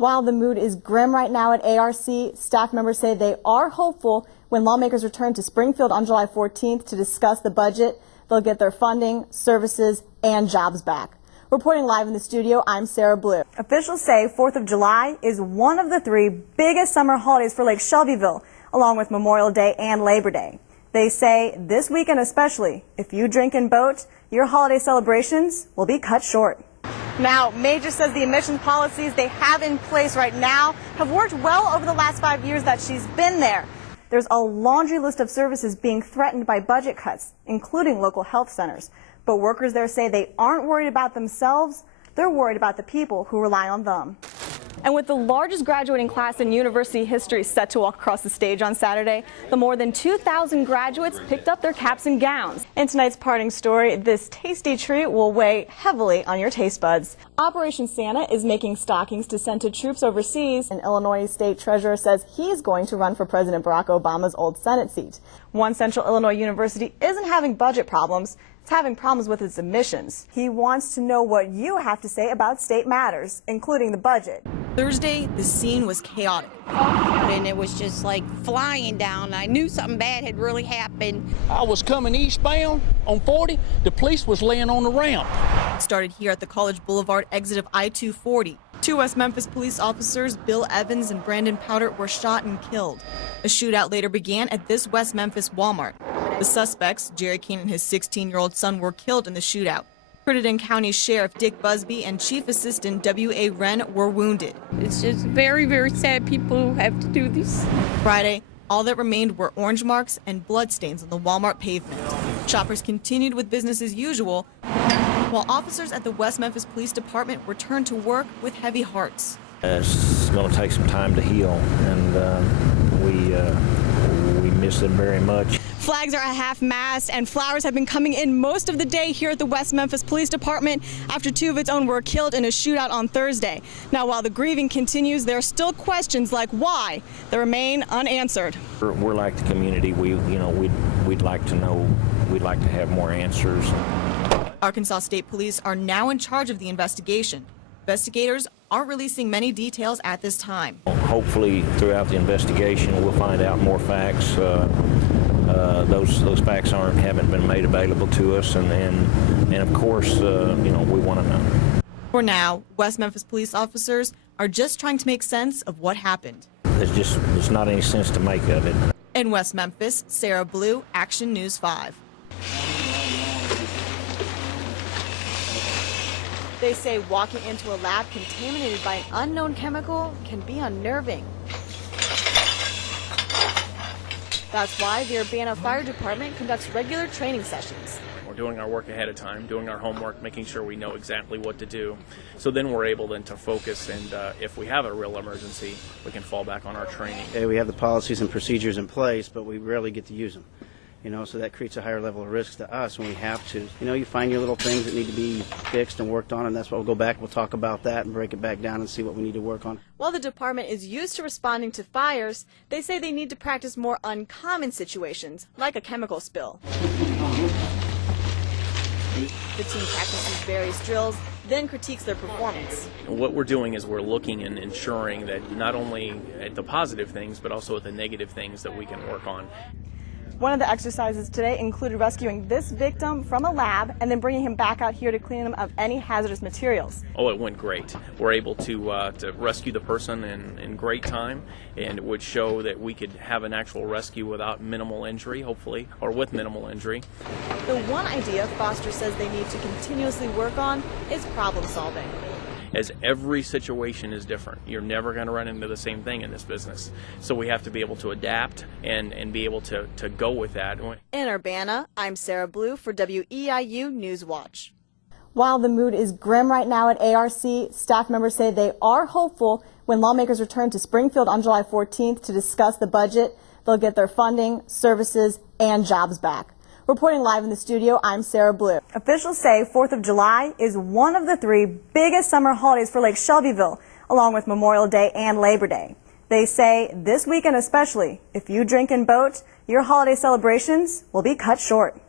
While the mood is grim right now at ARC, staff members say they are hopeful when lawmakers return to Springfield on July 14th to discuss the budget, they'll get their funding, services, and jobs back. Reporting live in the studio, I'm Sarah Bleau. Officials say 4th of July is one of the three biggest summer holidays for Lake Shelbyville, along with Memorial Day and Labor Day. They say this weekend especially, if you drink and boat, your holiday celebrations will be cut short. Now, Major says the emissions policies they have in place right now have worked well over the last 5 years that she's been there. There's a laundry list of services being threatened by budget cuts, including local health centers. But workers there say they aren't worried about themselves, they're worried about the people who rely on them. And with the largest graduating class in university history set to walk across the stage on Saturday, the more than 2,000 graduates picked up their caps and gowns. In tonight's parting story, this tasty treat will weigh heavily on your taste buds. Operation Santa is making stockings to send to troops overseas. An Illinois state treasurer says he's going to run for President Barack Obama's old Senate seat. One Central Illinois university isn't having budget problems. It's having problems with its admissions. He wants to know what you have to say about state matters, including the budget. Thursday, the scene was chaotic. And it was just like flying down. I knew something bad had really happened. I was coming eastbound on 40. The police was laying on the ramp. It started here at the College Boulevard exit of I-240. Two West Memphis police officers, Bill Evans and Brandon Powder, were shot and killed. A shootout later began at this West Memphis Walmart. The suspects, Jerry Kane and his 16-year-old son, were killed in the shootout. Crittenden County Sheriff Dick Busby and Chief Assistant W.A. Wren were wounded. It's just very, very sad people have to do this. Friday, all that remained were orange marks and bloodstains on the Walmart pavement. Shoppers continued with business as usual, while officers at the West Memphis Police Department returned to work with heavy hearts. It's going to take some time to heal, and we miss them very much. Flags are at half-mast and flowers have been coming in most of the day here at the West Memphis Police Department after two of its own were killed in a shootout on Thursday. Now, while the grieving continues, there are still questions like why that remain unanswered. We're like the community. We'd like to know. We'd like to have more answers. Arkansas State Police are now in charge of the investigation. Investigators aren't releasing many details at this time. Hopefully, throughout the investigation, we'll find out more facts. Those facts haven't been made available to us, and of course, we want to know. For now, West Memphis police officers are just trying to make sense of what happened. There's not any sense to make of it. In West Memphis, Sarah Bleau, Action News 5. They say walking into a lab contaminated by an unknown chemical can be unnerving. That's why the Urbana Fire Department conducts regular training sessions. We're doing our work ahead of time, doing our homework, making sure we know exactly what to do. So then we're able then to focus, and if we have a real emergency, we can fall back on our training. We have the policies and procedures in place, but we rarely get to use them. So that creates a higher level of risk to us when we have to. You find your little things that need to be fixed and worked on, and that's what we'll go back, we'll talk about that and break it back down and see what we need to work on. While the department is used to responding to fires, they say they need to practice more uncommon situations, like a chemical spill. The team practices various drills, then critiques their performance. What we're doing is we're looking and ensuring that not only at the positive things, but also at the negative things that we can work on. One of the exercises today included rescuing this victim from a lab and then bringing him back out here to clean him of any hazardous materials. Oh, it went great. We're able to rescue the person in great time, and it would show that we could have an actual rescue without minimal injury, hopefully, or with minimal injury. The one idea Foster says they need to continuously work on is problem solving. As every situation is different. You're never going to run into the same thing in this business. So we have to be able to adapt and be able to go with that. In Urbana, I'm Sarah Bleau for WEIU NewsWatch. While the mood is grim right now at ARC, staff members say they are hopeful when lawmakers return to Springfield on July 14th to discuss the budget, they'll get their funding, services, and jobs back. Reporting live in the studio, I'm Sarah Bleau. Officials say 4th of July is one of the three biggest summer holidays for Lake Shelbyville, along with Memorial Day and Labor Day. They say this weekend especially, if you drink and boat, your holiday celebrations will be cut short.